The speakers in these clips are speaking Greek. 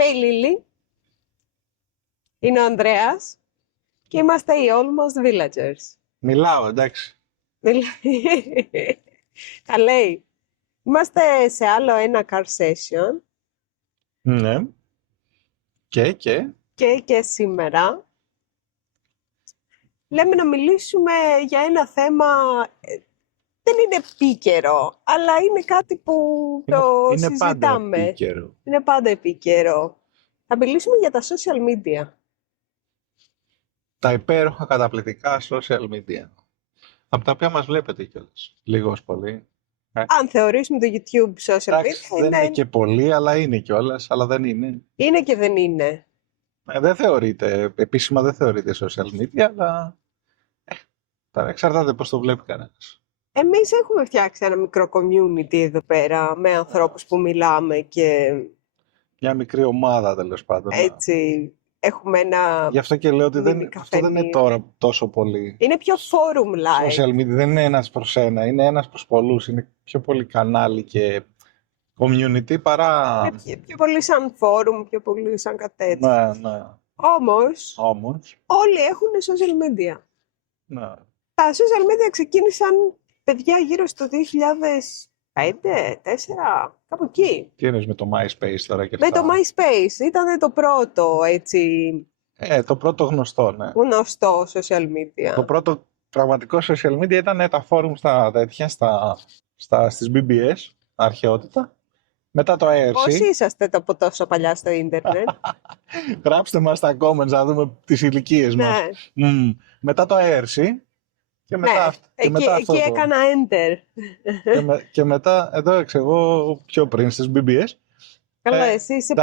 Είμαι η Λίλη. Είναι ο Ανδρέας. Και είμαστε οι Almost Villagers. Μιλάω, εντάξει. Τα λέει. Είμαστε σε άλλο ένα car session. Ναι. Και. Και σήμερα λέμε να μιλήσουμε για ένα θέμα, δεν είναι επίκαιρο, αλλά είναι κάτι που το είναι συζητάμε. πάντα επίκαιρο. Είναι πάντα επίκαιρο. Θα μιλήσουμε για τα social media. Τα υπέροχα καταπληκτικά social media. Από τα οποία μας βλέπετε κιόλας. Λίγος πολύ. Αν θεωρήσουμε το YouTube social media, Δεν είναι και πολύ, αλλά είναι κιόλας, αλλά δεν είναι. Είναι και δεν είναι. Δεν θεωρείται, επίσημα δεν θεωρείται social media, αλλά τώρα εξαρτάται πώς το βλέπει κανένας. Εμείς έχουμε φτιάξει ένα μικρό community εδώ πέρα, με ανθρώπους που μιλάμε και Μια μικρή ομάδα, τέλος πάντων. έτσι έχουμε ένα... Γι' αυτό και λέω ότι αυτό δεν είναι τώρα τόσο πολύ. Είναι πιο forum live. Social media δεν είναι ένας προς ένα, είναι ένας προς πολλούς. Είναι πιο πολύ κανάλι και community παρά... Πιο πολύ σαν forum, πιο πολύ σαν κάτι τέτοιο. Ναι. Όμως, όλοι έχουν social media. Ναι. Τα social media ξεκίνησαν, παιδιά, γύρω στο 2005, 2004, κάπου εκεί. Τι εννοείς με το MySpace τώρα και Με αυτά? το MySpace, ήταν το πρώτο, έτσι... Το πρώτο γνωστό, ναι. Γνωστό social media. Το πρώτο πραγματικό social media ήταν τα forum στα τέτοια, στις BBS, αρχαιότητα. Μετά το IRC. Πώς είσαστε από τόσο παλιά στο ίντερνετ? Γράψτε μας στα comments να δούμε τις ηλικίες μας. Μετά το IRC. Και μετά, εκεί έκανα enter. Και μετά, εδώ εγώ πιο πριν στις BBS. Καλά, εσύ είσαι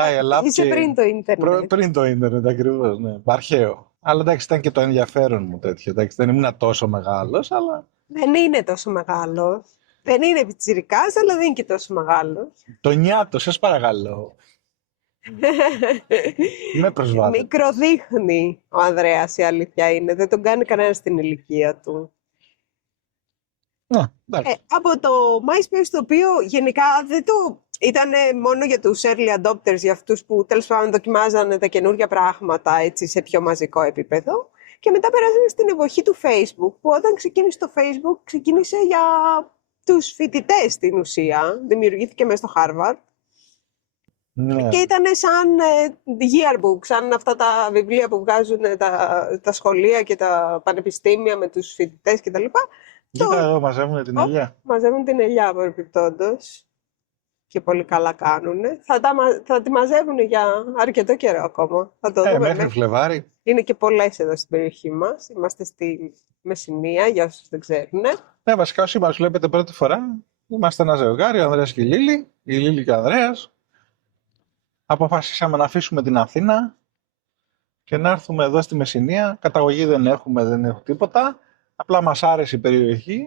πριν το ίντερνετ. Πριν το ίντερνετ, ακριβώς, ναι. Αρχαίο. Αλλά εντάξει, ήταν και το ενδιαφέρον μου τέτοιο. Εντάξει, δεν ήμουν τόσο μεγάλος, αλλά... Δεν είναι τόσο μεγάλος. Δεν είναι πιτσιρικάς, αλλά δεν είναι και τόσο μεγάλος. Το νιάτο, σας παρακαλώ. Με προσβάλλετε. Μικροδείχνει ο Ανδρέας, η αλήθεια είναι. Δεν τον κάνει κανένα στην ηλικία του. Από το MySpace, το οποίο γενικά δεν το... Ήταν μόνο για τους early adopters, για αυτούς που τέλος πάντων δοκιμάζανε τα καινούργια πράγματα έτσι, σε πιο μαζικό επίπεδο. Και μετά περάσαμε στην εποχή του Facebook, που όταν ξεκίνησε το Facebook, ξεκίνησε για τους φοιτητές στην ουσία. Δημιουργήθηκε μέσα στο Harvard. Ναι. Και ήταν σαν yearbook, σαν αυτά τα βιβλία που βγάζουν τα σχολεία και τα πανεπιστήμια με τους φοιτητές κτλ. Κοίτα εδώ, μαζεύουν την ελιά. Μαζεύουν την ελιά, παρεπιπτόντως. Και πολύ καλά κάνουνε. Θα τη μαζεύουν για αρκετό καιρό ακόμα. Θα το δούμε. Μέχρι Φλεβάρι. Είναι και πολλές εδώ στην περιοχή μας. Είμαστε στη Μεσσηνία, για όσους δεν ξέρουν. Ναι, βασικά όσοι μας βλέπετε πρώτη φορά, είμαστε ένα ζευγάρι, ο Ανδρέας και η Λίλη. Η Λίλη και ο Ανδρέας. Αποφασίσαμε να αφήσουμε την Αθήνα και να έρθουμε εδώ στη Μεσσηνία. Καταγωγή δεν έχουμε τίποτα. Απλά μας άρεσε η περιοχή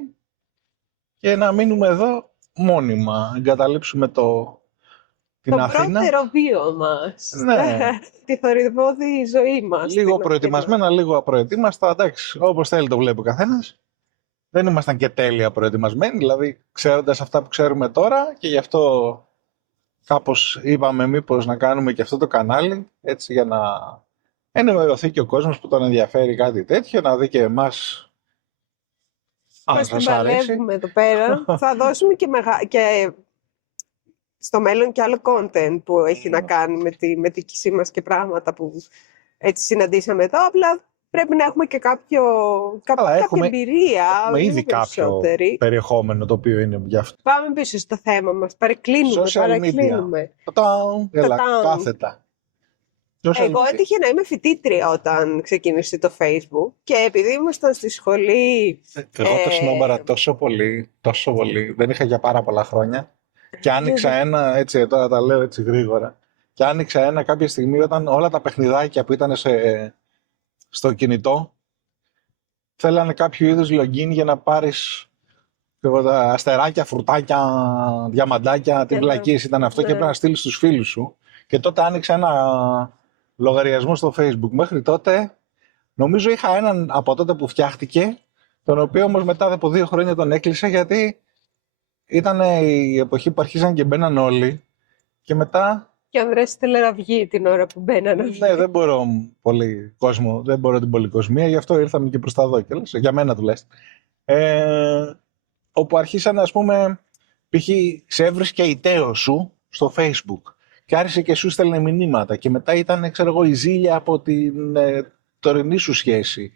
και να μείνουμε εδώ μόνιμα. Εγκαταλείψουμε την Αθήνα. Το πρώτερο βίο μας. Ναι. Τη θορυβόδη ζωή μας. Λίγο προετοιμασμένα, λίγο απροετοίμαστα. Εντάξει, όπως θέλει το βλέπει ο καθένας. Δεν ήμασταν και τέλεια προετοιμασμένοι, δηλαδή ξέροντας αυτά που ξέρουμε τώρα, και γι' αυτό κάπως είπαμε μήπως να κάνουμε και αυτό το κανάλι, έτσι, για να ενημερωθεί και ο κόσμος που τον ενδιαφέρει κάτι τέτοιο, να δει και εμάς αν σας αρέσει. Εδώ πέρα. Θα δώσουμε και στο μέλλον και άλλο content που έχει να κάνει με τη κησή μας και πράγματα που έτσι συναντήσαμε εδώ. Απλά πρέπει να έχουμε και κάποια εμπειρία. Έχουμε ήδη κάποιο περιεχόμενο το οποίο είναι για αυτό. Πάμε πίσω στο θέμα μας. Παρεκκλίνουμε. Κάθετα. Εγώ έτυχε να είμαι φοιτήτρια όταν ξεκίνησε το Facebook και επειδή ήμασταν στη σχολή... Εγώ το συνόμπαρα τόσο πολύ. Δεν είχα για πάρα πολλά χρόνια. Και άνοιξα ένα, έτσι τώρα τα λέω έτσι γρήγορα, και άνοιξα ένα κάποια στιγμή όταν όλα τα παιχνιδάκια που ήταν στο κινητό θέλανε κάποιο είδους login για να πάρεις τα αστεράκια, φρουτάκια, διαμαντάκια, τι βλακίες ήταν αυτό, και έπρεπε να στείλεις στους φίλους σου. Και τότε άνοιξα ένα λογαριασμό στο Facebook. Μέχρι τότε νομίζω είχα έναν από τότε που φτιάχτηκε, τον οποίο όμως μετά από 2 χρόνια τον έκλεισα, γιατί ήταν η εποχή που αρχίσαν και μπαίναν όλοι και μετά Και ο Ανδρέας ήθελε να βγει την ώρα που μπαίνανε. Ναι, δεν μπορώ πολύ κόσμο, δεν μπορώ την πολυκοσμία, γι' αυτό ήρθαμε και προς τα εδώ κιόλας, για μένα τουλάχιστον. Όπου αρχίσανε, ας πούμε, π.χ. σε έβρισκε η Τέο σου στο Facebook και άρχισε και σου στέλνε μηνύματα και μετά ήταν, ξέρω εγώ, η ζήλια από την τωρινή σου σχέση.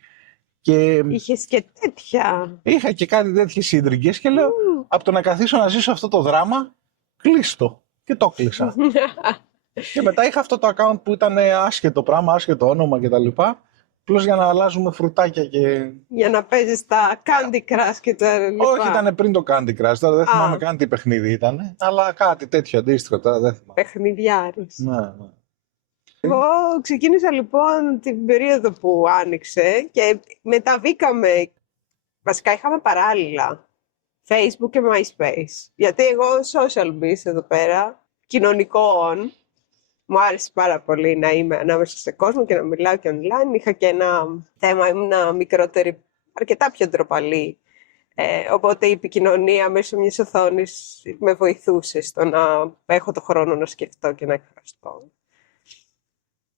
Και Είχες και τέτοια. είχα και κάτι τέτοιες σύντριγγες και λέω, από το να καθίσω να ζήσω αυτό το δράμα, κλείστο. Και το κλείσα. Και μετά είχα αυτό το account που ήταν άσχετο πράγμα, άσχετο όνομα κτλ. Απλώς για να αλλάζουμε φρουτάκια και. Για να παίζεις τα Candy Crush και τα λοιπά. Όχι, ήταν πριν το Candy Crush. Τώρα δεν θυμάμαι καν τι παιχνίδι ήταν. Αλλά κάτι τέτοιο αντίστοιχο τώρα δεν θυμάμαι. Παιχνιδιάρης. Ναι. Εγώ ξεκίνησα λοιπόν την περίοδο που άνοιξε και μεταβήκαμε. Βασικά είχαμε παράλληλα Facebook και MySpace. Γιατί εγώ social biz εδώ πέρα, κοινωνικό on, μου άρεσε πάρα πολύ να είμαι ανάμεσα σε κόσμο και να μιλάω και online. Είχα και ένα θέμα, ήμουν μικρότερη, αρκετά πιο ντροπαλή. Οπότε η επικοινωνία μέσω μιας οθόνης με βοηθούσε στο να έχω το χρόνο να σκεφτώ και να εκφραστώ.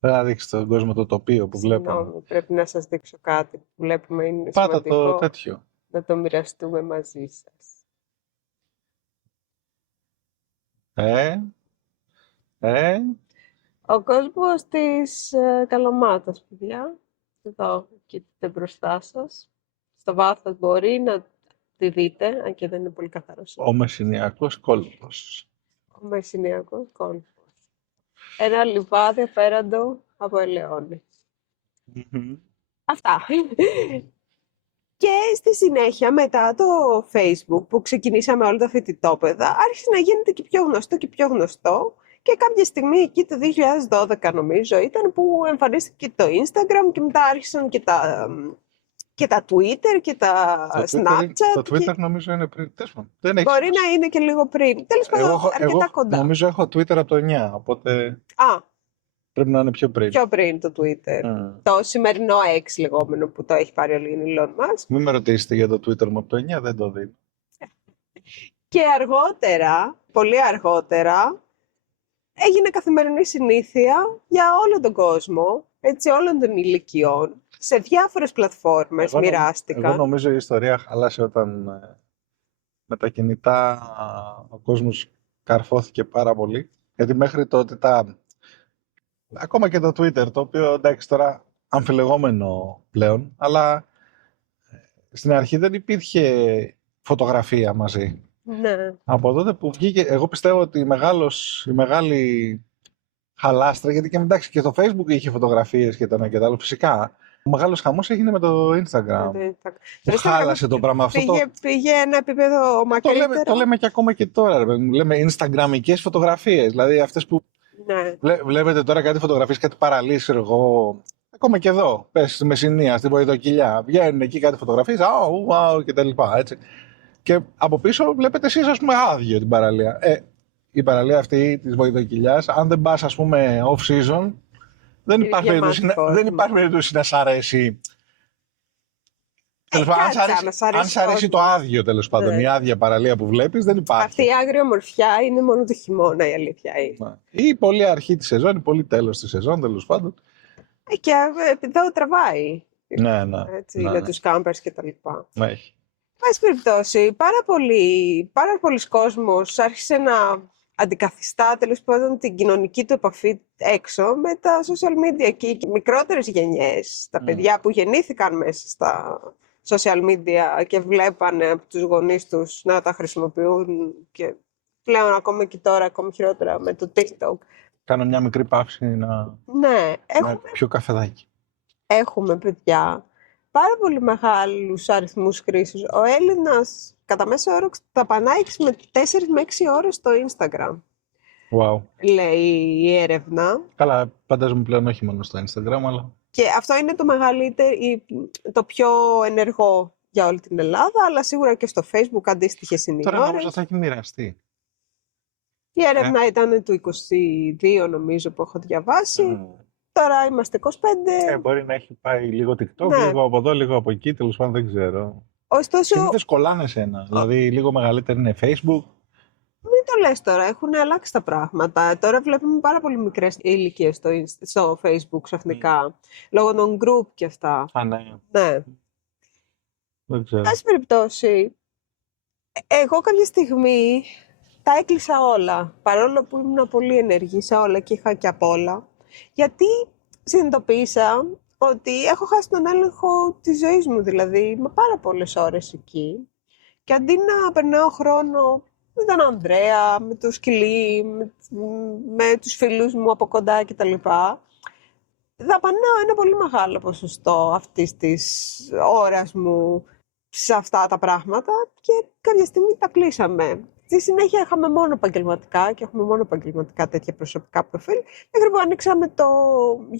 Πρέπει να δείξει τον κόσμο το τοπίο που βλέπουμε. Συγγνώμη, πρέπει να σας δείξω κάτι που βλέπουμε. Είναι Πάτα σημαντικό το τέτοιο. να το μοιραστούμε μαζί σας. Ο κόσμος της Καλαμάτας, παιδιά. Εδώ, κοίτατε μπροστά σας. Στο βάθος μπορεί να τη δείτε, αν και δεν είναι πολύ καθαρός. Ο Μεσσηνιακός κόλπος. Ο Μεσσηνιακός κόλπος. Ένα λιβάδι απέραντο από ελαιόνι. Αυτά. Και στη συνέχεια, μετά το Facebook, που ξεκινήσαμε όλα τα φοιτητόπαιδα, άρχισε να γίνεται και πιο γνωστό και πιο γνωστό. Και κάποια στιγμή εκεί το 2012 νομίζω ήταν που εμφανίστηκε το Instagram και μετά άρχισαν και τα Twitter και τα Snapchat. Το Twitter νομίζω είναι πριν. Μπορεί να είναι και λίγο πριν. Τέλος πάντων, αρκετά κοντά. Νομίζω έχω Twitter από το 9, οπότε πρέπει να είναι πιο πριν. Πιο πριν το Twitter. Το σημερινό X λεγόμενο που το έχει πάρει ο Elon Musk. Μην με ρωτήσετε για το Twitter μου από το 9, δεν το δίνω. Και αργότερα, πολύ αργότερα, έγινε καθημερινή συνήθεια για όλο τον κόσμο, έτσι, όλων των ηλικιών, σε διάφορες πλατφόρμες μοιράστηκαν. Εγώ νομίζω η ιστορία χάλασε όταν με τα κινητά ο κόσμος καρφώθηκε πάρα πολύ. Γιατί μέχρι τότε ακόμα και το Twitter, το οποίο εντάξει τώρα αμφιλεγόμενο πλέον, αλλά στην αρχή δεν υπήρχε φωτογραφία μαζί. Ναι. Από τότε που βγήκε, εγώ πιστεύω ότι η μεγάλη χαλάστρα, γιατί και εντάξει και στο Facebook είχε φωτογραφίες και τα ένα και τα άλλο, φυσικά. Ο μεγάλος χαμός έγινε με το Instagram. Που χάλασε το πράγμα αυτό. Πήγε ένα επίπεδο μακρύτερο. Το λέμε και ακόμα και τώρα. Λέμε Instagramικές φωτογραφίες. Δηλαδή αυτές που βλέπετε τώρα κάτι φωτογραφίες, κάτι παραλύσεις, εγώ. Ακόμα και εδώ, πες στη Μεσσηνία, στην Βοηδοκυλιά. Βγαίνουν εκεί κάτι φωτογραφίες, και τα λοιπά. Έτσι. Και από πίσω βλέπετε εσείς, ας πούμε, άδειο την παραλία. Η παραλία αυτή της Βοηδοκυλιάς, αν δεν πας, ας πούμε, off-season, δεν υπάρχει περίπτωση να σ' αρέσει. Αν σ' αρέσει το άδειο, τέλος πάντων, η άδεια παραλία που βλέπεις, δεν υπάρχει. Αυτή η άγρια ομορφιά είναι μόνο το χειμώνα, η αλήθεια είναι. Ή πολύ αρχή της σεζόν, ή πολύ τέλος της σεζόν, τέλος πάντων. Και εδώ τραβάει. Ναι. Με τους κάμπερς και τα λοιπά. Ναι. Πάση περιπτώσει, πάρα πολλοί κόσμος άρχισε να αντικαθιστά τέλος πάντων την κοινωνική του επαφή έξω με τα social media και οι μικρότερες γενιές, τα παιδιά που γεννήθηκαν μέσα στα social media και βλέπανε από τους γονείς τους να τα χρησιμοποιούν και πλέον ακόμα και τώρα, ακόμη χειρότερα με το TikTok. Κάνω μια μικρή παύση να πιω καφεδάκι. Έχουμε, παιδιά, πάρα πολύ μεγάλους αριθμούς χρήσης. Ο Έλληνας κατά μέσο όρο ταπανάει με 4 με 6 ώρες στο Instagram. Wow. Λέει η έρευνα. Καλά, φαντάζομαι πλέον όχι μόνο στο Instagram, αλλά. Και αυτό είναι το πιο ενεργό για όλη την Ελλάδα, αλλά σίγουρα και στο Facebook αντίστοιχες είναι οι ώρες. Τώρα νομίζω θα έχει μοιραστεί. Η έρευνα ήταν του 22 νομίζω που έχω διαβάσει. Τώρα είμαστε 25. Μπορεί να έχει πάει λίγο TikTok, λίγο από εδώ, λίγο από εκεί, τέλος πάντων δεν ξέρω. Ωστόσο. Συνήθως κολλάνε σε ένα. Δηλαδή λίγο μεγαλύτερη είναι Facebook. Μην το το λες τώρα, έχουν αλλάξει τα πράγματα. Τώρα βλέπουμε πάρα πολύ μικρές ηλικίες στο Facebook ξαφνικά, λόγω των group και αυτά. Α, ναι. Ναι. Δεν ξέρω. Πάση περιπτώσει, εγώ κάποια στιγμή τα έκλεισα όλα, παρόλο που ήμουν πολύ ενεργή σε όλα και είχα και απ' όλα, γιατί συνειδητοποίησα ότι έχω χάσει τον έλεγχο της ζωής μου, δηλαδή είμαι πάρα πολλές ώρες εκεί και αντί να περνάω χρόνο με τον Ανδρέα, με το σκυλί, με τους φίλους μου από κοντά κτλ. Δαπανάω ένα πολύ μεγάλο ποσοστό αυτής της ώρας μου σε αυτά τα πράγματα και κάποια στιγμή τα κλείσαμε. Στη συνέχεια είχαμε μόνο επαγγελματικά και έχουμε μόνο επαγγελματικά τέτοια προσωπικά προφίλ, μέχρι που ανοίξαμε το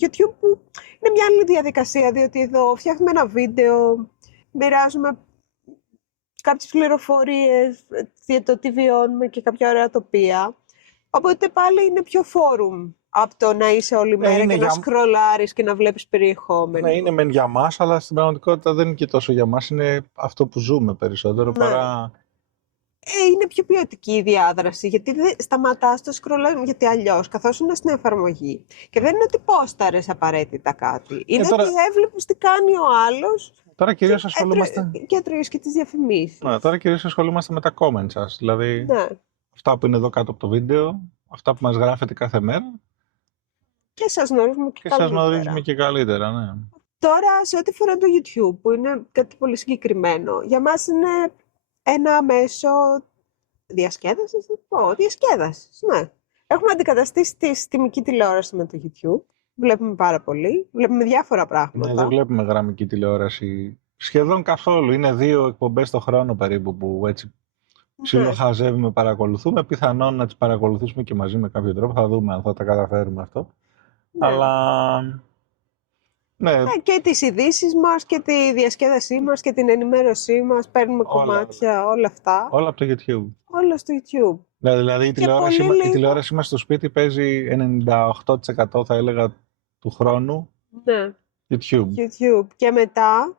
YouTube, που είναι μια άλλη διαδικασία, διότι εδώ φτιάχνουμε ένα βίντεο, μοιράζουμε κάποιες πληροφορίες για το τι βιώνουμε και κάποια ωραία τοπία. Οπότε πάλι είναι πιο φόρουμ από το να είσαι όλη μέρα και να σκρολάρεις και να βλέπεις περιεχόμενο. Ναι, είναι μεν για μας, αλλά στην πραγματικότητα δεν είναι και τόσο για μας. Είναι αυτό που ζούμε περισσότερο παρά... Είναι πιο ποιοτική η διάδραση, γιατί δεν σταματάς το scroll, γιατί αλλιώς καθώς είναι στην εφαρμογή. Και δεν είναι ότι πόσταρες απαραίτητα κάτι. Είναι τώρα... ότι έβλεπες τι κάνει ο άλλος. Τώρα κυρίως ασχολούμαστε... Και έτρωγες και τις διαφημίσεις. Ναι, τώρα κυρίως ασχολούμαστε με τα comments σας. Δηλαδή, αυτά που είναι εδώ κάτω από το βίντεο, αυτά που μας γράφετε κάθε μέρα. Και σας γνωρίζουμε και καλύτερα. Και σας γνωρίζουμε και καλύτερα, ναι. Τώρα, σε ό,τι φορά το YouTube, που είναι κάτι πολύ συγκεκριμένο, για μας είναι ένα μέσο διασκέδασης, διασκέδασης, ναι. Έχουμε αντικαταστήσει τη συστημική τηλεόραση με το YouTube. Βλέπουμε πάρα πολύ. Βλέπουμε διάφορα πράγματα. Ναι, δεν βλέπουμε γραμμική τηλεόραση σχεδόν καθόλου. Είναι 2 εκπομπές το χρόνο περίπου που έτσι ψιλοχαζεύουμε, παρακολουθούμε. Πιθανόν να τις παρακολουθήσουμε και μαζί με κάποιο τρόπο. Θα δούμε αν θα τα καταφέρουμε αυτό. Ναι. Αλλά... Ναι. Και τις ειδήσεις μας και τη διασκέδασή μας και την ενημέρωσή μας. Παίρνουμε κομμάτια, όλα αυτά. Όλα από το YouTube. Όλα στο YouTube. Ναι, δηλαδή η τηλεόραση μας στο σπίτι παίζει 98% θα έλεγα του χρόνου. Ναι. YouTube. Και μετά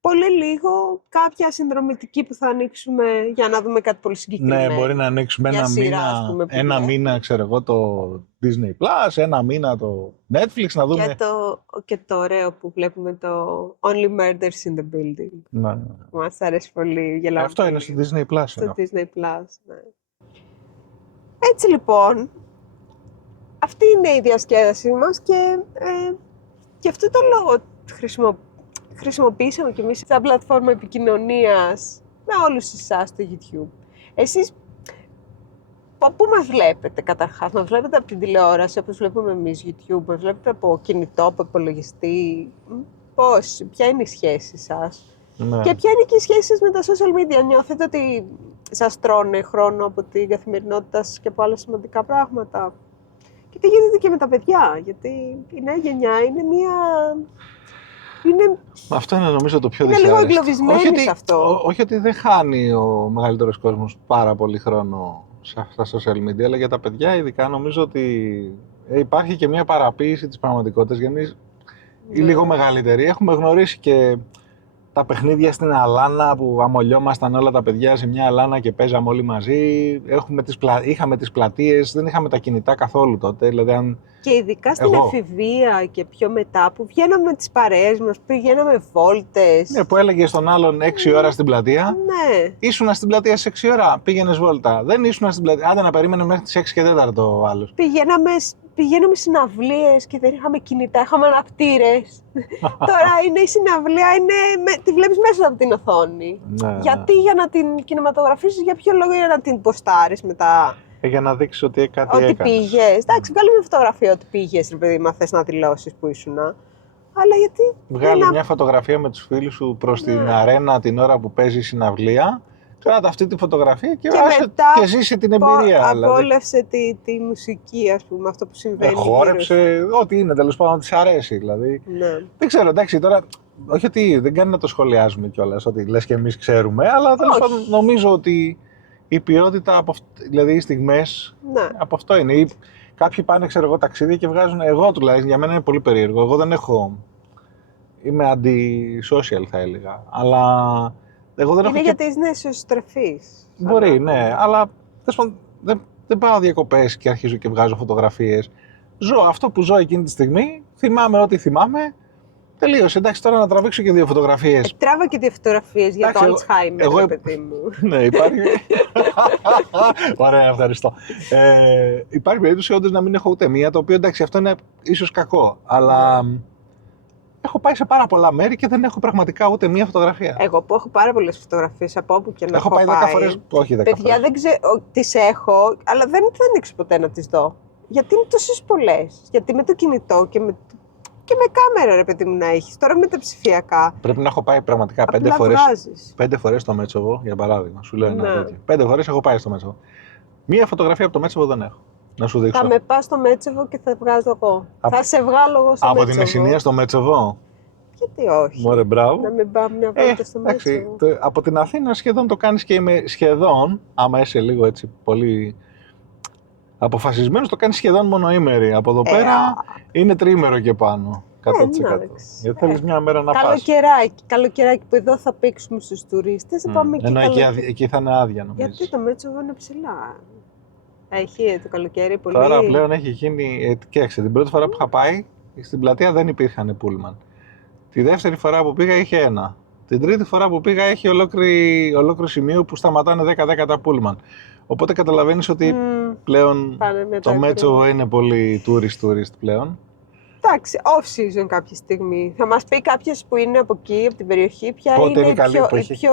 πολύ λίγο κάποια συνδρομητική που θα ανοίξουμε για να δούμε κάτι πολύ συγκεκριμένο. Ναι, μπορεί να ανοίξουμε ένα μήνα, ξέρω εγώ, το Disney Plus, ένα μήνα το Netflix, να δούμε. Και το ωραίο που βλέπουμε, το Only Murders in the Building. Ναι. Μας αρέσει πολύ. Αυτό είναι στο Disney Plus. Στο Disney Plus, ναι. Έτσι λοιπόν, αυτή είναι η διασκέδασή μας και αυτό το λόγο χρησιμοποιήσαμε κι εμείς σαν πλατφόρμα επικοινωνίας με όλους εσάς στο YouTube. Εσείς πού μας βλέπετε καταρχάς? Μας βλέπετε από την τηλεόραση, όπως βλέπουμε εμείς YouTube, μας βλέπετε από κινητό, από υπολογιστή? Πώς, ποια είναι η σχέση σας? Ναι. Και ποια είναι και η σχέση σας με τα social media? Νιώθετε ότι σας τρώνε χρόνο από την καθημερινότητα σας και από άλλα σημαντικά πράγματα? Και τι γίνεται και με τα παιδιά? Γιατί η νέα γενιά είναι αυτό είναι νομίζω το πιο δυσάρεστο. Είναι λίγο εγκλωβισμένη σε αυτό. Όχι ότι δεν χάνει ο μεγαλύτερος κόσμος πάρα πολύ χρόνο σε αυτά τα social media, αλλά για τα παιδιά ειδικά νομίζω ότι υπάρχει και μια παραποίηση της πραγματικότητας. Γιατί εμείς οι λίγο μεγαλύτεροι έχουμε γνωρίσει και τα παιχνίδια στην αλάνα που αμολιόμασταν όλα τα παιδιά σε μια αλάνα και παίζαμε όλοι μαζί. Είχαμε τις πλατείες, δεν είχαμε τα κινητά καθόλου τότε. Δηλαδή, και ειδικά στην εφηβεία και πιο μετά που βγαίναμε με τις παρέες μας, πηγαίναμε βόλτες. Ναι, που έλεγε στον άλλον 6 ώρα στην πλατεία. Ναι. Ήσουνα στην πλατεία σε 6 ώρα, πήγαινες βόλτα. Δεν ήσουνα στην πλατεία. Άντε να περίμενε μέχρι τις 6 και 4 ο άλλος. Πηγαίναμε συναυλίες και δεν είχαμε κινητά, είχαμε αναπτήρες. Τώρα είναι η συναυλία, τη βλέπεις μέσα από την οθόνη. Ναι, γιατί για να την κινηματογραφήσεις, για ποιο λόγο? Για να την ποστάρεις μετά? Για να δείξεις ότι κάτι έκανες. Ότι πήγες. Εντάξει, βγάλε μια φωτογραφία ότι πήγες, ρε παιδί, μα θες να δηλώσεις που ήσουνα. Αλλά γιατί... Βγάλε μια φωτογραφία με τους φίλους σου προς την αρένα την ώρα που παίζει η συναυλία. Κράτα αυτή τη φωτογραφία και ζήσει την εμπειρία. Απόλαυσε τη μουσική, ας πούμε, αυτό που συμβαίνει. Χόρεψε, ό,τι είναι, τέλος πάντων, της αρέσει. Δηλαδή. Ναι. Δεν ξέρω, εντάξει, τώρα, όχι ότι δεν κάνει να το σχολιάζουμε κιόλας, ότι λες και εμείς ξέρουμε, αλλά τέλος πάντων νομίζω ότι η ποιότητα, δηλαδή οι στιγμές, από αυτό είναι. Κάποιοι πάνε, ξέρω εγώ, ταξίδια και βγάζουν, εγώ τουλάχιστον, για μένα είναι πολύ περίεργο. Εγώ δεν έχω, είμαι anti-social θα έλεγα, αλλά... Εγώ δεν είναι γιατί είσαι εσωστρεφής. Μπορεί, ναι, αλλά Δεν πάω διακοπές και αρχίζω και βγάζω φωτογραφίες. Ζω αυτό που ζω εκείνη τη στιγμή, θυμάμαι ό,τι θυμάμαι. Τελείωσε. Εντάξει, τώρα να τραβήξω και 2 φωτογραφίες. Τράβα και 2 φωτογραφίες για το Εντάξει, Alzheimer, ρε παιδί μου. Ναι, υπάρχει. Ωραία, ευχαριστώ. Υπάρχει περίπτωση όντως να μην έχω ούτε μία, το οποίο εντάξει, αυτό είναι ίσως κακό. Αλλά έχω πάει σε πάρα πολλά μέρη και δεν έχω πραγματικά ούτε μία φωτογραφία. Εγώ που έχω πάρα πολλές φωτογραφίες από όπου και να Έχω πάει 10 φορές. Όχι 10 Παιδιά, φορές. δεν ξέρω, τις έχω, αλλά δεν θα ανοίξω ποτέ να τις δω. Γιατί είναι τόσες πολλές. Γιατί με το κινητό και με κάμερα, ρε παιδί μου, να έχεις. Τώρα με τα ψηφιακά. Πρέπει να έχω πάει πραγματικά 5 Απλά φορές. βγάζεις. 5 φορές στο Μέτσοβο, για παράδειγμα. Σου λέω ένα Ναι. τέτοιο. 5 φορές έχω πάει στο Μέτσοβο. Μία φωτογραφία από το Μέτσοβο δεν έχω. Να σου δείξω. Θα με πας στο Μέτσεβο και θα βγάζω εγώ. Θα σε βγάλω εγώ στο Από Μέτσεβο. τη Μεσσηνία στο Μέτσοβο. Γιατί όχι. Μωρέ, μπράβο. Να μην πάμε μια βόλτα στο Εντάξει, Μέτσεβο. από την Αθήνα σχεδόν το κάνεις και σχεδόν, άμα είσαι λίγο έτσι πολύ αποφασισμένος, το κάνεις σχεδόν μονοήμερη. Από εδώ πέρα είναι τρίμερο και πάνω. 100%. Γιατί θέλεις μια μέρα να πας. Καλοκαιράκι που εδώ θα πήξουμε στους τουρίστες, θα πάμε εκεί. Ενώ εκεί θα είναι άδεια, νομίζω. Γιατί το Μέτσοβο είναι ψηλά. Έχει το καλοκαίρι πολύ. Τώρα πλέον έχει γίνει. Κοίταξε, την πρώτη φορά που είχα πάει, στην πλατεία δεν υπήρχαν πούλμαν. Τη δεύτερη φορά που πήγα είχε ένα. Την τρίτη φορά που πήγα έχει ολόκληρο σημείο που σταματάνε 10-10 τα πούλμαν. Οπότε καταλαβαίνεις ότι πλέον το Μέτσοβο είναι πολύ tourist πλέον. Εντάξει, off-season κάποια στιγμή. Θα μας πει κάποιος που είναι από εκεί, από την περιοχή, ποια Πότε είναι είναι καλή πιο εποχή.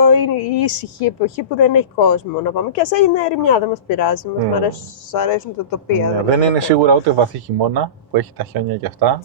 ήσυχη εποχή που δεν έχει κόσμο να πάμε. Και ας είναι ερημιά, δεν μας πειράζει. Μας αρέσουν τα τοπία. Ναι, δεν είναι σίγουρα ούτε βαθύ χειμώνα που έχει τα χιόνια και αυτά,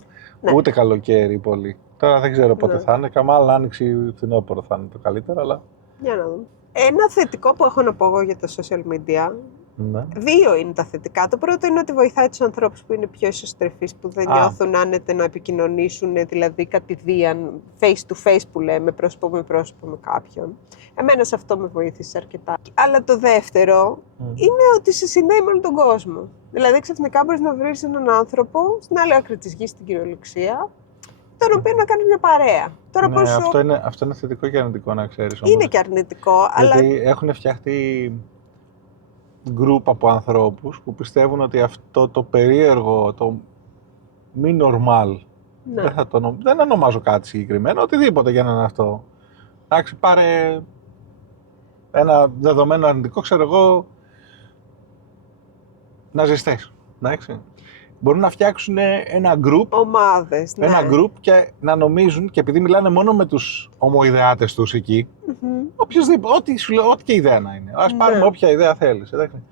ούτε καλοκαίρι πολύ. Τώρα δεν ξέρω πότε θα είναι. Καμάλ, άνοιξη ή φθινόπωρο θα είναι το καλύτερο, αλλά. Για να δούμε. Ένα θετικό που έχω να πω εγώ για τα social media. Ναι. 2 είναι τα θετικά. Το πρώτο είναι ότι βοηθάει τους ανθρώπους που είναι πιο εσωστρεφείς, που δεν νιώθουν άνετα να επικοινωνήσουν, δηλαδή κατηδίαν, face to face που λέμε, πρόσωπο με πρόσωπο με κάποιον. Εμένα σε αυτό με βοήθησε αρκετά. Αλλά το δεύτερο είναι ότι σε συνδέει με όλο τον κόσμο. Δηλαδή ξαφνικά μπορείς να βρεις έναν άνθρωπο στην άλλη άκρη της γης, στην κυριολεξία, τον οποίο να κάνει μια παρέα. Τώρα Ναι, αυτό είναι θετικό και αρνητικό, να ξέρεις. Είναι και αρνητικό, γιατί έχουν φτιαχτεί group από ανθρώπους που πιστεύουν ότι αυτό το περίεργο, το μη normal, δεν ονομάζω κάτι συγκεκριμένο, οτιδήποτε για να είναι αυτό. Εντάξει, πάρε ένα δεδομένο αρνητικό, ξέρω εγώ, ναζιστές. Εντάξει. Μπορούν να φτιάξουν ένα group, ομάδες, ένα group και να νομίζουν, και επειδή μιλάνε μόνο με τους ομοειδεάτες τους εκεί, οποιοσδήποτε, ό,τι και ιδέα να είναι. Ας πάρουμε όποια ιδέα θέλεις. Εντάξει.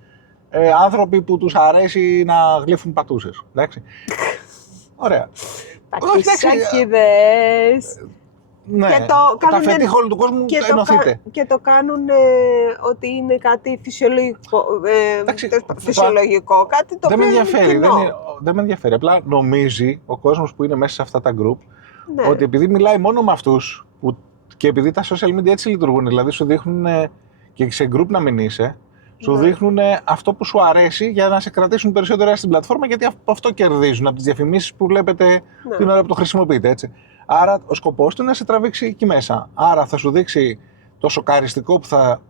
Άνθρωποι που τους αρέσει να γλύφουν πατούσες. Εντάξει. Ωραία. Πατησάκηδες. Ναι, και τα φετίχα όλου του κόσμου ενωθείτε. Και το κάνουν ότι είναι κάτι φυσιολογικό. Κάτι το δεν οποίο με ενδιαφέρει. είναι Δεν με ενδιαφέρει. Απλά νομίζει ο κόσμος που είναι μέσα σε αυτά τα group ναι. ότι επειδή μιλάει μόνο με αυτούς και επειδή τα social media έτσι λειτουργούν, δηλαδή σου δείχνουν και σε group να μην είσαι, σου δείχνουν αυτό που σου αρέσει για να σε κρατήσουν περισσότερο στην πλατφόρμα, γιατί από αυτό κερδίζουν, από τις διαφημίσεις που βλέπετε την ώρα που το χρησιμοποιείτε, έτσι. Άρα ο σκοπός του είναι να σε τραβήξει εκεί μέσα. Άρα θα σου δείξει το σοκαριστικό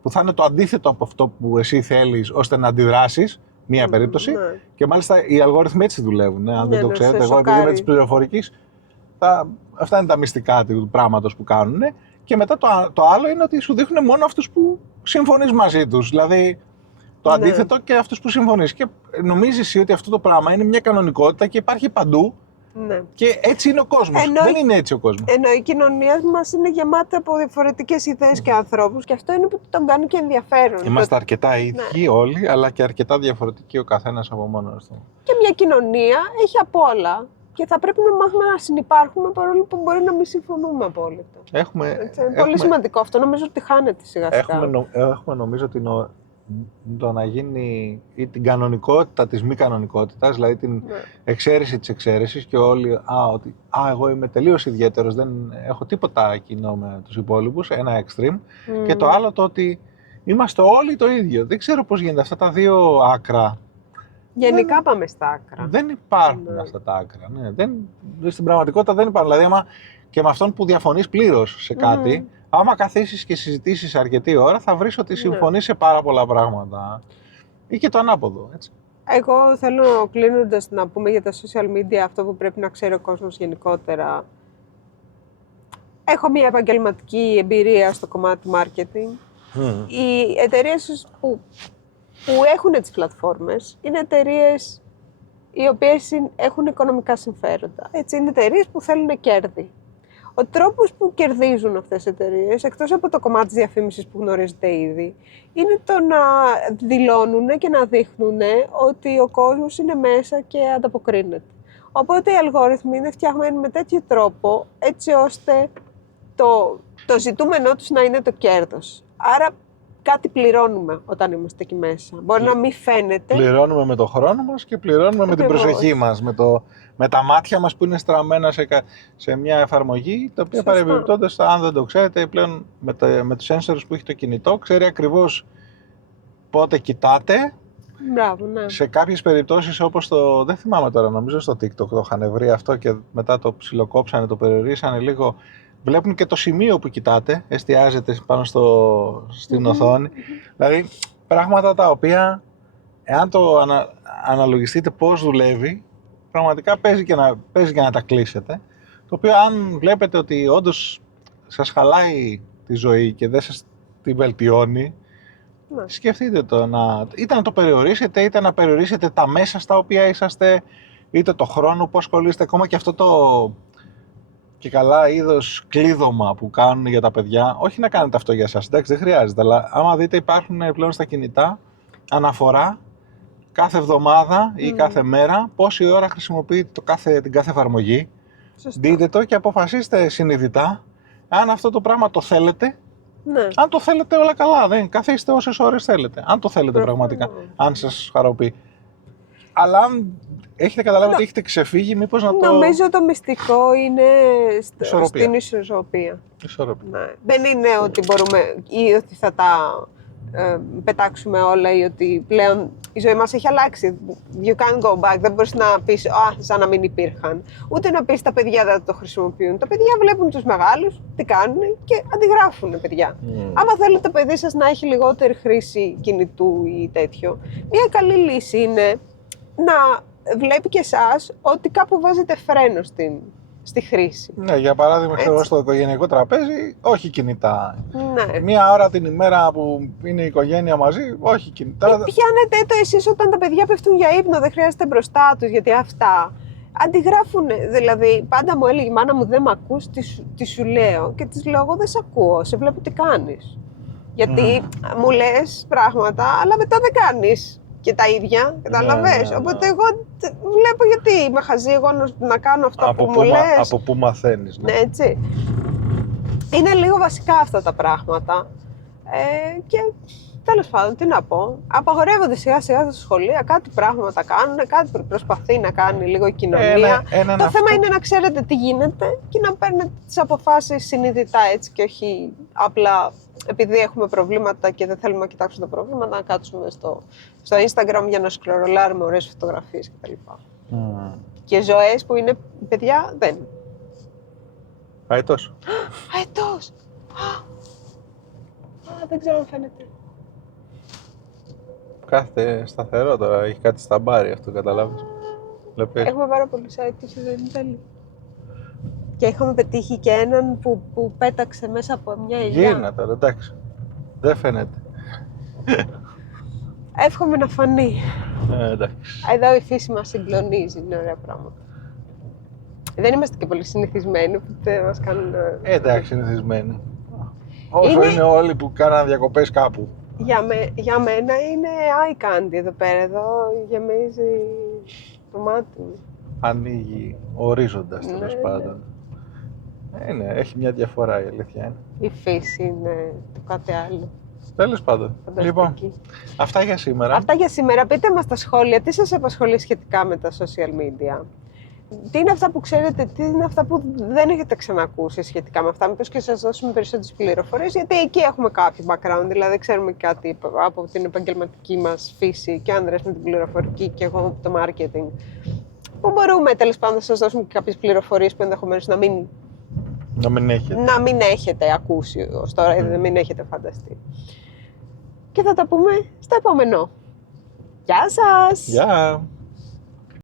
που θα είναι το αντίθετο από αυτό που εσύ θέλεις, ώστε να αντιδράσεις, μία περίπτωση. Και μάλιστα οι αλγόριθμοι έτσι δουλεύουν. Αν δεν το ξέρετε, εγώ επειδή είμαι της πληροφορικής, αυτά είναι τα μυστικά του πράγματος που κάνουν. Και μετά το άλλο είναι ότι σου δείχνουν μόνο αυτούς που συμφωνείς μαζί τους. Δηλαδή το αντίθετο και αυτούς που συμφωνείς. Και νομίζεις εσύ ότι αυτό το πράγμα είναι μια κανονικότητα και υπάρχει παντού. Ναι. Και έτσι είναι ο κόσμος. Δεν είναι έτσι ο κόσμος. Ενώ η κοινωνία μας είναι γεμάτη από διαφορετικές ιδέες και ανθρώπους, και αυτό είναι που τον κάνει και ενδιαφέρον. Είμαστε αρκετά ίδιοι όλοι, αλλά και αρκετά διαφορετικοί ο καθένας από μόνος του. Και μια κοινωνία έχει απ' όλα. Και θα πρέπει να μάθουμε να συνυπάρχουμε παρόλο που μπορεί να μην συμφωνούμε απόλυτα. Είναι πολύ σημαντικό αυτό. Νομίζω ότι χάνεται σιγά-σιγά. Έχουμε νομίζω το να γίνει ή την κανονικότητα της μη κανονικότητας, δηλαδή την εξαίρεση της εξαίρεσης και όλοι ότι εγώ είμαι τελείως ιδιαίτερος, δεν έχω τίποτα κοινό με τους υπόλοιπους, ένα extreme. Και το άλλο το ότι είμαστε όλοι το ίδιο. Δεν ξέρω πώς γίνεται αυτά τα δύο άκρα. Γενικά πάμε στα άκρα. Δεν υπάρχουν αυτά τα άκρα. Ναι. Στην πραγματικότητα δεν υπάρχουν. Δηλαδή, άμα και με αυτόν που διαφωνείς πλήρως σε κάτι, άμα καθίσεις και συζητήσεις αρκετή ώρα, θα βρεις ότι συμφωνείς σε πάρα πολλά πράγματα. ή και το ανάποδο, έτσι. Εγώ θέλω κλείνοντας να πούμε για τα social media αυτό που πρέπει να ξέρει ο κόσμος γενικότερα. Έχω μια επαγγελματική εμπειρία στο κομμάτι marketing. Οι εταιρείες που έχουν τις πλατφόρμες είναι εταιρείες οι οποίες έχουν οικονομικά συμφέροντα. Έτσι, είναι εταιρείες που θέλουν κέρδη. Ο τρόπος που κερδίζουν αυτές οι εταιρείες, εκτός από το κομμάτι της διαφήμισης που γνωρίζετε ήδη, είναι το να δηλώνουν και να δείχνουν ότι ο κόσμος είναι μέσα και ανταποκρίνεται. Οπότε οι αλγόριθμοι είναι φτιαγμένοι με τέτοιο τρόπο, έτσι ώστε το ζητούμενό τους να είναι το κέρδος. Άρα κάτι πληρώνουμε όταν είμαστε εκεί μέσα. Μπορεί να μην φαίνεται. Πληρώνουμε με το χρόνο μας και πληρώνουμε με την προσοχή μας, με τα μάτια μας που είναι στραμμένα σε μια εφαρμογή, τα οποία παρεμπιπτόντως, αν δεν το ξέρετε, πλέον με τους sensors που έχει το κινητό, ξέρει ακριβώς πότε κοιτάτε. Μπράβο, ναι. Σε κάποιες περιπτώσεις, όπως δεν θυμάμαι τώρα, νομίζω στο TikTok το είχαν βρει αυτό και μετά το ψιλοκόψανε, το περιορίσανε λίγο. Βλέπουν και το σημείο που κοιτάτε, εστιάζεται πάνω στην οθόνη. Δηλαδή, πράγματα τα οποία, εάν το αναλογιστείτε πώς δουλεύει, πραγματικά παίζει και να τα κλείσετε. Το οποίο, αν βλέπετε ότι όντως σας χαλάει τη ζωή και δεν σας τη βελτιώνει, σκεφτείτε το είτε να το περιορίσετε, είτε να περιορίσετε τα μέσα στα οποία είσαστε, είτε το χρόνο που ασχολείστε, ακόμα και αυτό το και καλά είδος κλείδωμα που κάνουν για τα παιδιά. Όχι να κάνετε αυτό για εσάς, εντάξει, δεν χρειάζεται, αλλά άμα δείτε υπάρχουν πλέον στα κινητά αναφορά κάθε εβδομάδα ή κάθε μέρα πόση ώρα χρησιμοποιείτε την κάθε εφαρμογή. Δείτε το και αποφασίστε συνειδητά αν αυτό το πράγμα το θέλετε. Ναι. Αν το θέλετε, όλα καλά, δεν καθίστε όσες ώρες θέλετε. Αν το θέλετε πραγματικά, αν σας χαροποιεί. Αλλά αν έχετε καταλάβει ότι έχετε ξεφύγει, μήπως να το... Νομίζω το μυστικό είναι στην ισορροπία. Ναι. Δεν είναι ότι μπορούμε ή ότι θα τα πετάξουμε όλα ή ότι πλέον η ζωή μας έχει αλλάξει. You can't go back. Δεν μπορείς να πεις σαν να μην υπήρχαν. Ούτε να πεις τα παιδιά δεν το χρησιμοποιούν. Τα παιδιά βλέπουν τους μεγάλους τι κάνουν και αντιγράφουν παιδιά. Άμα θέλετε το παιδί σας να έχει λιγότερη χρήση κινητού ή τέτοιο, μια καλή λύση είναι να βλέπει και εσάς ότι κάπου βάζετε φρένο στη χρήση. Ναι, για παράδειγμα, στο οικογενειακό τραπέζι, όχι κινητά. Ναι. Μία ώρα την ημέρα που είναι η οικογένεια μαζί, όχι κινητά. Πιάνετε το εσείς όταν τα παιδιά πέφτουν για ύπνο, δεν χρειάζεται μπροστά τους, γιατί αυτά αντιγράφουν. Δηλαδή, πάντα μου έλεγε η μάνα μου, δεν μ' ακούς, τι σου λέω. Και της λέω, εγώ δεν σε ακούω, σε βλέπω τι κάνεις. Γιατί μου λες πράγματα, αλλά μετά δεν κάνεις και τα ίδια, καταλαβες. Οπότε εγώ βλέπω γιατί είμαι χαζή εγώ να κάνω αυτό που μου λες. Από πού μαθαίνεις. Ναι, έτσι. Είναι λίγο βασικά αυτά τα πράγματα. Και τέλος πάντων, τι να πω. Απαγορεύονται σιγά σιγά στα σχολεία, κάτι πράγματα κάνουν, κάτι προσπαθεί να κάνει λίγο η κοινωνία. Το θέμα είναι να ξέρετε τι γίνεται και να παίρνετε τις αποφάσεις συνειδητά, έτσι, και όχι απλά επειδή έχουμε προβλήματα και δεν θέλουμε να κοιτάξουμε το πρόβλημα, να κάτσουμε στο Instagram για να σκρολάρουμε ωραίες φωτογραφίες κτλ. Και ζωές που είναι παιδιά δεν. Αετός. Αετός! Δεν ξέρω αν φαίνεται. Κάθεται σταθερό τώρα, έχει κάτι στα μπάρι αυτό, καταλάβεις. Έχουμε πάρα πολλούς αετούς, δεν θέλει. Και είχαμε πετύχει και έναν που πέταξε μέσα από μια ελιά. Γίνεται, εντάξει. Δεν φαίνεται. Εύχομαι να φανεί. Εντάξει. Εδώ η φύση μας συγκλονίζει, είναι ωραία πράγματα. Δεν είμαστε και πολύ συνηθισμένοι, οπότε μας κάνουν... Εντάξει, συνηθισμένοι. Όσο είναι όλοι που κάναν διακοπές κάπου. Για μένα είναι eye candy εδώ πέρα, εδώ γεμίζει το μάτι μου. Ανοίγει ορίζοντας, τέλος πάντων. Ναι, έχει μια διαφορά, η αλήθεια είναι. Η φύση είναι το κάτι άλλο. Τέλος πάντων. Λοιπόν, αυτά για σήμερα. Αυτά για σήμερα. Πείτε μας στα σχόλια τι σας απασχολεί σχετικά με τα social media. Τι είναι αυτά που ξέρετε, τι είναι αυτά που δεν έχετε ξανακούσει σχετικά με αυτά. Μήπως και σας δώσουμε περισσότερες πληροφορίες, γιατί εκεί έχουμε κάποιο background, δηλαδή ξέρουμε κάτι από την επαγγελματική μας φύση και ο Ανδρέας με την πληροφορική και εγώ με το marketing. Που μπορούμε τέλος πάντων να σας δώσουμε και κάποιες πληροφορίες που ενδεχομένως να μην έχετε ακούσει ως τώρα, ή να μην έχετε φανταστεί. Και θα τα πούμε στο επόμενο. Γεια σας! Γεια!